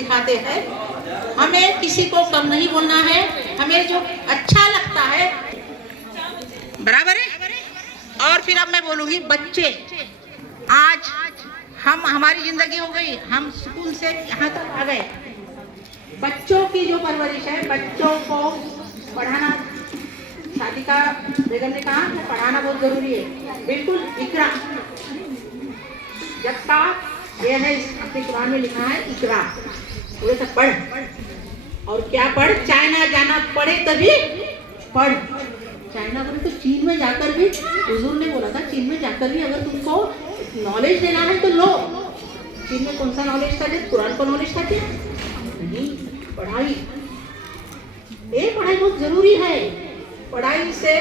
सिखाते हैं। हमें किसी को कम नहीं बोलना है, हमें जो अच्छा लगता है बराबर है। और फिर अब मैं बोलूंगी बच्चे, आज हमारी जिंदगी हो गई, हम स्कूल से यहाँ तक आ गए। बच्चों की जो परवरिश है, बच्चों को पढ़ाना, शादी का बेगम ने कहा कि पढ़ाना बहुत जरूरी है। बिल्कुल इकरा, जब का ये है अपने कुरान में लिखा है इकरा, थोड़े सा पढ़। और क्या पढ़? चाइना जाना पड़े तभी पढ़। चाइना बोले तो चीन में जाकर भी, हुजूर ने बोला था चीन में जाकर भी अगर तुमको नॉलेज देना है तो लो। चीन में कौन सा नॉलेज था? जब कुरान को नॉलेज था क्या? नहीं, पढ़ाई। ये पढ़ाई बहुत जरूरी है। पढ़ाई से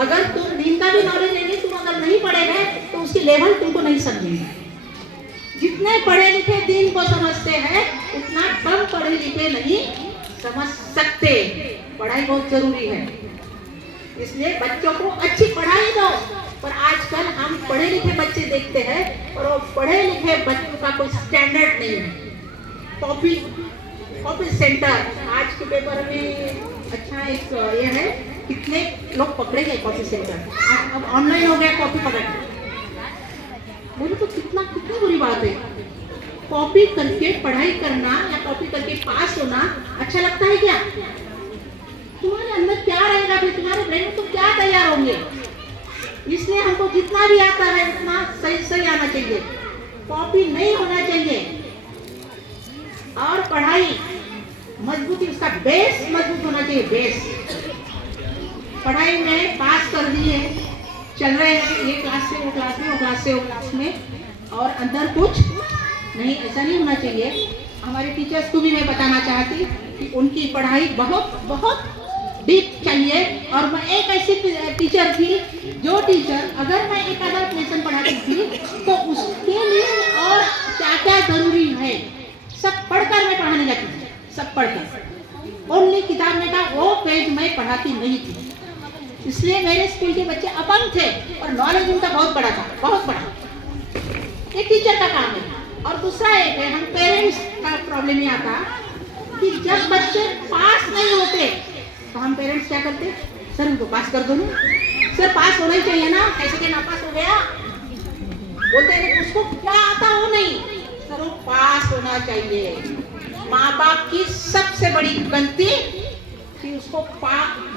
अगर तुम दीन का भी नॉलेज लेंगे, तुम अगर नहीं पढ़े हैं तो उसकी लेवल तुमको नहीं समझेंगे। जितने पढ़े लिखे दीन को समझते हैं, उतना कम पढ़े लिखे नहीं समझ सकते। पढ़ाई बहुत जरूरी है, इसलिए बच्चों को अच्छी पढ़ाई दो। पर आजकल हम पढ़े लिखे बच्चे देखते हैं और वो पढ़े लिखे बच्चों का कोई स्टैंडर्ड नहीं है। कॉपी सेंटर आज के पेपर में अच्छा एक ये है, कितने लोग पकड़े गए कॉपी सेंटर। अब ऑनलाइन हो गया कॉपी पकड़, बोलो तो कितनी बुरी बात है। कॉपी करके पढ़ाई करना या कॉपी करके पास होना अच्छा लगता है क्या? तुम्हारे अंदर क्या रहेगा, फिर तुम्हारे ब्रेन में तो क्या तैयार होंगे। इसलिए हमको जितना भी आता है उतना सही आना चाहिए, कॉपी नहीं होना चाहिए। और पढ़ाई मजबूती, उसका बेस मजबूत होना चाहिए। बेस पढ़ाई में पास कर दिए, चल रहे हैं ये क्लास से वो क्लास में, वो क्लास से वो क्लास में, और अंदर कुछ नहीं, ऐसा नहीं होना चाहिए। हमारे टीचर्स को भी मैं बताना चाहती कि उनकी पढ़ाई बहुत बहुत डीप चाहिए। और मैं एक ऐसी टीचर थी, जो टीचर अगर मैं एक आधा लेसन पढ़ाती थी तो उसके लिए और क्या क्या जरूरी है सब पढ़कर मैं पढ़ाने जाती थी, सब पढ़कर। ओनली किताब में का वो पेज मैं पढ़ाती नहीं थी। इसलिए मेरे स्कूल के बच्चे अपंग थे और नॉलेज उनका बहुत बड़ा था, बहुत बड़ा। ये टीचर का काम है। और दूसरा एक है, हम पेरेंट्स का प्रॉब्लम ये आता कि जब बच्चे पास नहीं होते तो हम पेरेंट्स क्या करते? सर उनको पास कर दो ना, सर पास होना ही चाहिए ना, कैसे के नापास हो गया बोलते हैं। उसको क्या आता हो नहीं, सर वो पास होना चाहिए। माँ बाप की सबसे बड़ी गलती कि उसको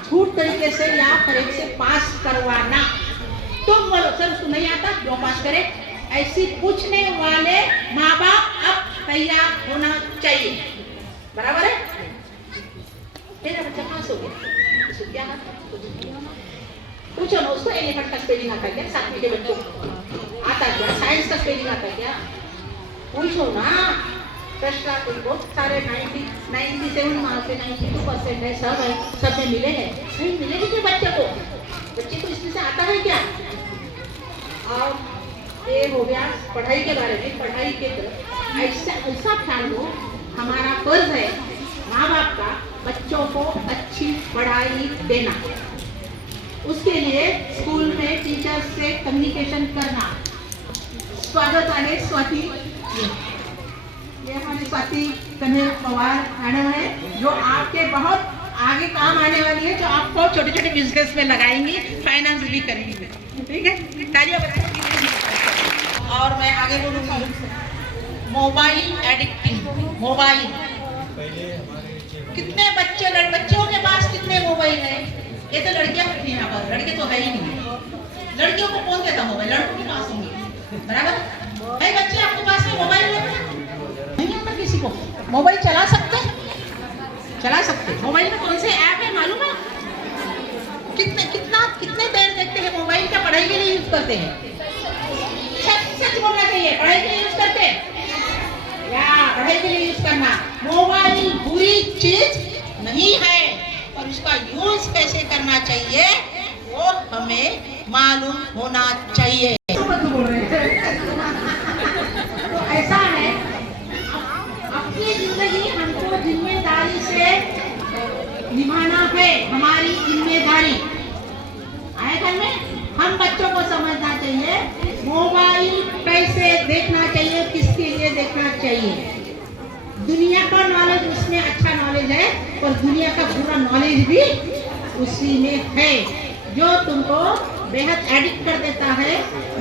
झूठ तरीके से या करेक्ट से पास करवाना। तुम बोलो सर उसको नहीं आता, क्यों पास करे? ऐसी पूछने वाले माँ बाप अब तैयार होना चाहिए, बराबर है? मेरा बच्चा पास हो गया, उसको क्या पूछो ना उसको, एलिफेंट का स्पेलिंग आता क्या? 7वीं के बच्चों को आता क्या? साइंस का स्पेलिंग आता क्या? पूछो ना। प्रश्न बहुत सारे 97 मार्क्स से 92% है, सब है, सब में मिले हैं। नहीं मिलेगी क्या बच्चे को? बच्चे को इसमें से आता है क्या? और ये हो गया पढ़ाई के बारे में। पढ़ाई के तरफ ऐसा ख्याल हो, हमारा फर्ज है माँ बाप का बच्चों को अच्छी पढ़ाई देना। उसके लिए स्कूल में टीचर से कम्युनिकेशन करना। स्वागत है स्वाति, ये हमारी स्वाति कन्हैया पवार मैडम है, जो आपके बहुत आगे काम आने वाली है, जो आपको छोटे छोटे बिजनेस में लगाएंगी, फाइनेंस भी करेंगी। ठीक है, तालियां बजाएंगी। और मैं आगे बोलूँगी मोबाइल एडिक्टिंग। मोबाइल, कितने बच्चों के पास कितने मोबाइल है? ये तो लड़कियां बैठी हैं यहाँ पर, लड़के तो है ही नहीं। लड़कियों को कौन देता मोबाइल? लड़कों के पास होंगे, बराबर है? बच्चे आपके पास में मोबाइल नहीं आता किसी को? मोबाइल चला सकते? मोबाइल में कौन से ऐप है मालूम है? कितने देर देखते हैं मोबाइल? का पढ़ाई के लिए यूज करते हैं? सच बोलना चाहिए, पढ़ाई के लिए यूज करते हैं या पढ़ाई के लिए यूज करना? मोबाइल बुरी चीज नहीं है, पर उसका यूज कैसे करना चाहिए वो हमें मालूम होना चाहिए। तो ऐसा है, अपनी जिंदगी हमको जिम्मेदारी से निभाना है, हमारी जिम्मेदारी आए घर में। हम बच्चों को समझना चाहिए मोबाइल कैसे देखना चाहिए, किसके लिए देखना चाहिए। दुनिया का और दुनिया का पूरा नॉलेज भी उसी में है, जो तुमको बेहद एडिक्ट कर देता है,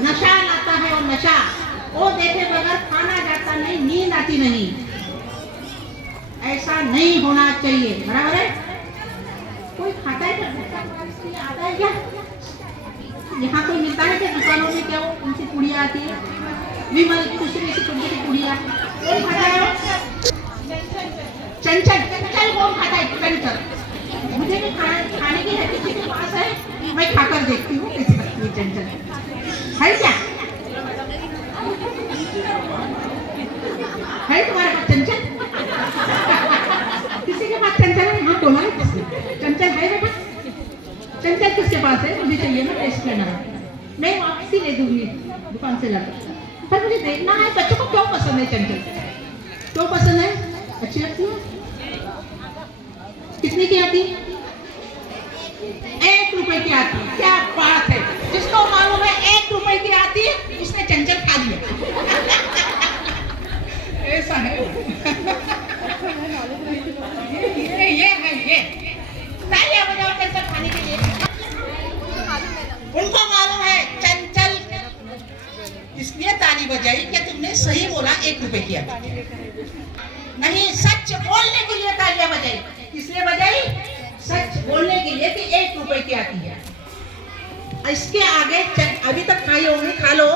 नशा लाता है। और नशा वो देखे बगैर खाना जाता नहीं, नींद आती नहीं। ऐसा नहीं होना चाहिए, बराबर है। कोई खाता है क्या? आता है क्या? यहाँ कोई मिलता है क्या दुकानों में? क्या वो उनसे पुड़िया आती है, विमल खुशी में से छोटी छोटी पुड़िया कोई खाता है? चंचल, चंचल कौन खाता है? चंचल मुझे भी खाने की है, किसी के पास है, मैं खाकर देखती हूँ कैसी लगती है चंचल। है क्या? है तुम्हारे पास चंचल? किसी के पास चंचल है? हाँ बोला है, चंचल है बेटा? चंचल किसके पास है? मुझे चाहिए ना टेस्ट करना, मैं वापसी ले दूंगी दुकान से लाकर। पर मुझे देखना है बच्चों को क्यों पसंद है चंचल, क्यों पसंद है? अच्छी लगती है। कितने की आती? 1 रुपए की आती। क्या बात है, जिसको मालूम है 1 रुपए की आती उसने चंचल खा लिया। ऐसा है। ये है ये। तालियां बजाओ चंचल खाने के लिए। उनको मालूम है चंचल, इसलिए ताली बजाई कि तुमने सही बोला 1 रुपए की आती। नहीं, सच बोलने के लिए तालियां बजाई। इसलिए बजाई सच बोलने के लिए कि 1 रुपए की आती है। इसके आगे अभी तक खाई होंगी, खा लो,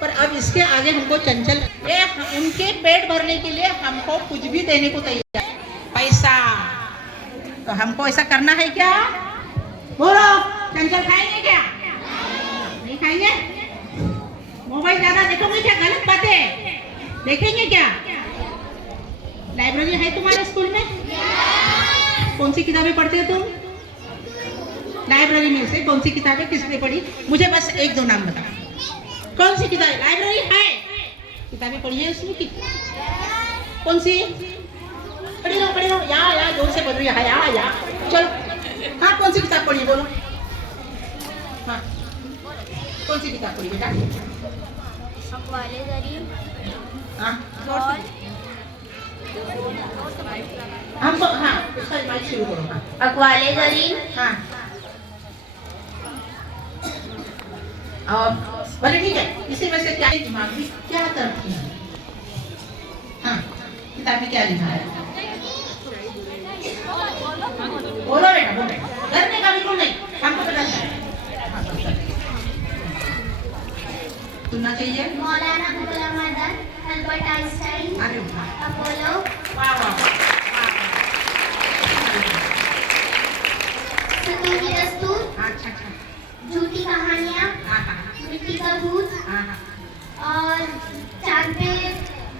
पर अब इसके आगे हमको चंचल, ये उनके पेट भरने के लिए हमको कुछ भी देने को तैयार, पैसा। तो हमको ऐसा करना है क्या? बोलो, चंचल खाएंगे क्या? नहीं खाएंगे? मोबाइल ज्यादा देखोगे क्या? गलत बातें देखेंगे क्या? लाइब्रेरी है तुम्हारे स्कूल में? कौन सी किताबें पढ़ते हो तुम? लाइब्रेरी में से कौन सी किताबें किसने पढ़ी? मुझे बस 1-2 नाम बता। कौन सी किताब? लाइब्रेरी है, किताबें पढ़ी है उसमें? कौन सी? पढ़ी लो या जोर से बोलो, या चलो। हाँ, कौन सी किताब पढ़ी बोलो? हाँ, कौन सी किताब पढ़ी बेटा? अक़वाले ज़रीन। हाँ, हमको हाँ उसका बात शुरू करो। हाँ, अक़वाले ज़रीन। हाँ, और बोले ठीक है, इसी में से क्या दिमाग में क्या तरक्की है? हाँ, किताब में क्या लिखा है? बोलो बेटा, बोलो। डरने का बिल्कुल नहीं, हमको तो डरना है। हाँ, सुनना चाहिए। मौलाना गुलाम आज़ाद, अल्बर्ट आइंस्टाइन, अरे वाह, अपोलो, वाह वाह, सतूनी दस्तूर, अच्छा, झूठी कहानियाँ, मिट्टी का भूत, और चांद पे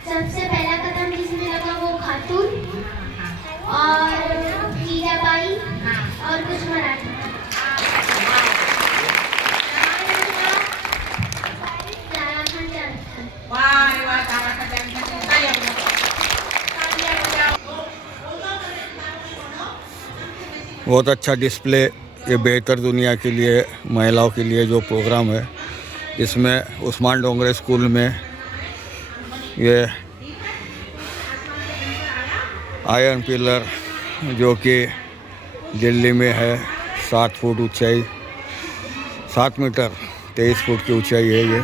सबसे पहला कदम जिसमें लगा वो खातून, और जीजाबाई, और कुछ मराठी। बहुत अच्छा डिस्प्ले, ये बेहतर दुनिया के लिए महिलाओं के लिए जो प्रोग्राम है, इसमें उस्मान डोंगरे स्कूल में ये आयरन पिलर जो कि दिल्ली में है, 7 फुट ऊंचाई, 7 मीटर 23 फुट की ऊंचाई है। ये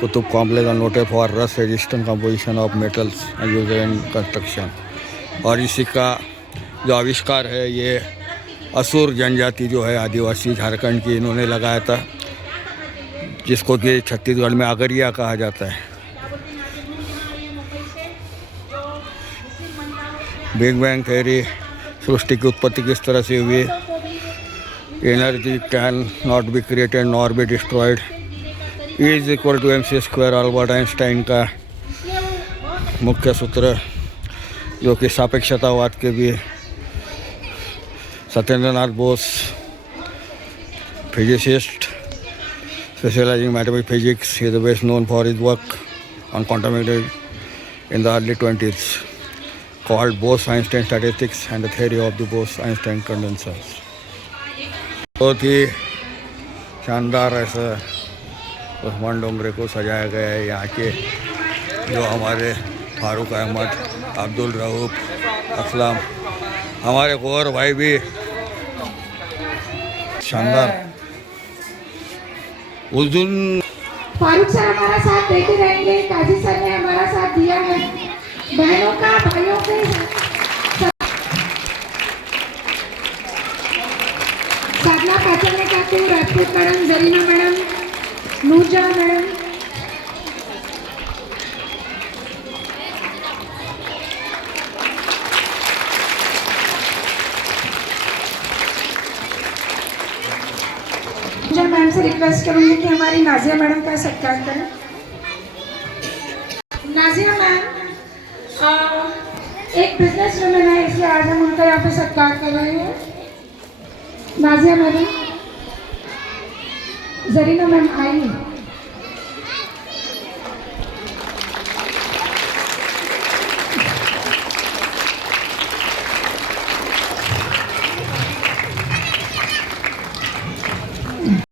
Qutub complex noted for rust resistant composition of metals used in construction. और इसी का जो आविष्कार है, ये असुर जनजाति जो है आदिवासी झारखंड की, इन्होंने लगाया था, जिसको कि छत्तीसगढ़ में आगरिया कहा जाता है। बिग बैंग थ्योरी, सृष्टि की उत्पत्ति किस तरह से हुई, energy can not be created nor be destroyed, is equal to mc², Albert Einstein का मुख्य सूत्र, जो कि सापेक्षतावाद के भी Satyendranath Bose, physicist specializing mathematics physics, he is best known for his work on quantum mechanics in the early 20s, called Bose-Einstein statistics and the theory of the Bose-Einstein condensers. बहुत ही शानदार ऐसा उस्मान डोंगरे को सजाया गया है। यहाँ के जो हमारे फारूक अहमद, अब्दुल रऊफ, असलम हमारे गौर भाई भी शानदार। उस दिन फारूक सर हमारा साथ देते रहेंगे, काजी सर ने हमारा साथ दिया है, बहनों का भाइयों के साधना काचरने काकू, Rajput madam, Zarina madam, Noorjahan madam, ma'am से रिक्वेस्ट करूंगी कि हमारी नाजिया मैडम का सत्कार करें। नाजिया मैम एक बिजनेस वुमेन है, इसलिए आज हम उनका यहाँ पे सत्कार कर रहे हैं। नाजिया मैडम, जरीना मैम आइए।